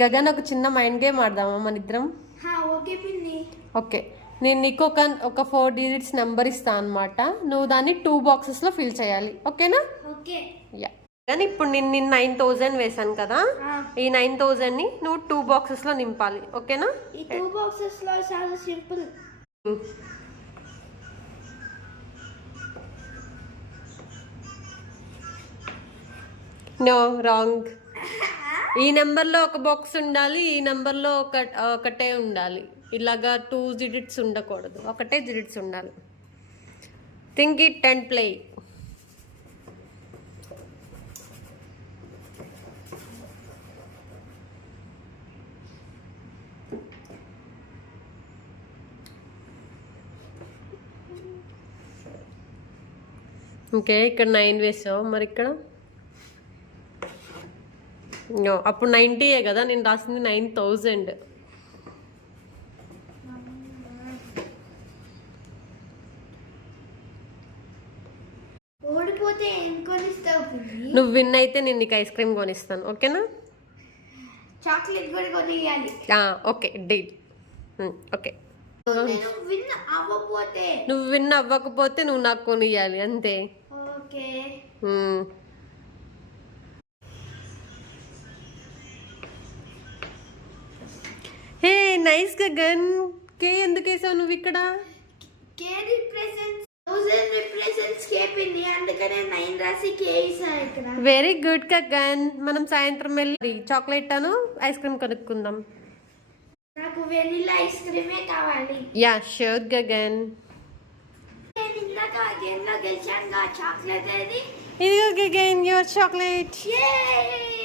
గగన్ ఒక చిన్న mind game ఆడదామా మన ఇద్దరం? ఓకే, నేను నీకు ఒక 4 digits నెంబర్ ఇస్తాను అనమాట. నువ్వు దాన్ని 2 boxesలో ఫిల్ చేయాలి. ఓకేనా? యా. కానీ ఇప్పుడు నేను 9,000 వేసాను కదా, ఈ 9,000ని నువ్వు 2 boxesలో నింపాలి. ఓకేనా? ఈ 2 boxesలో చాలా సింపుల్. No, wrong. ఈ నెంబర్లో ఒక బాక్స్ ఉండాలి, ఈ నెంబర్లో ఒకటే ఉండాలి. ఇలాగా 2 digits ఉండకూడదు, ఒకటే digits ఉండాలి. Think it and play. Okay, ఇక్కడ 9 వేసావు, మరి ఇక్కడ అప్పుడు 90 కదా, నేను రాసింది 9,000. ఓడిపోతే ఏం కొనిస్తావు? నువ్వు విన్ అయితే నేను నీకు ఐస్ క్రీమ్ కొనిస్తాను. ఓకేనా? చాక్లెట్ కూడా కొనియాలి. Okay, deal. ఓకే, నువ్వు విన్ అవ్వకపోతే నువ్వు నాకు కొనియాలి, అంతే. ఓకే. Hey nice Gagan. కే ఎందుకు వేసావు నువ్వు ఇక్కడ? కే రిప్రజెంట్స్ 1000 రిప్రజెంట్స్ కే పిన్ని, అందుకనే 9 రాసి కే ఇసా ఇక్కడ. Very good Gagan. మనం సాయంత్రం వెళ్ళి చాక్లెట్ అను ఐస్ క్రీమ్ కొనుక్కుందాం. నాకు వెనిలా ఐస్ క్రీమే కావాలి. Yeah sure Gagan. నేను ఇందాక గేమ్లో గెలిచాను, చాక్లెట్ ఏది? ఇదిగో గగన్, యువర్ చాక్లెట్. Yay!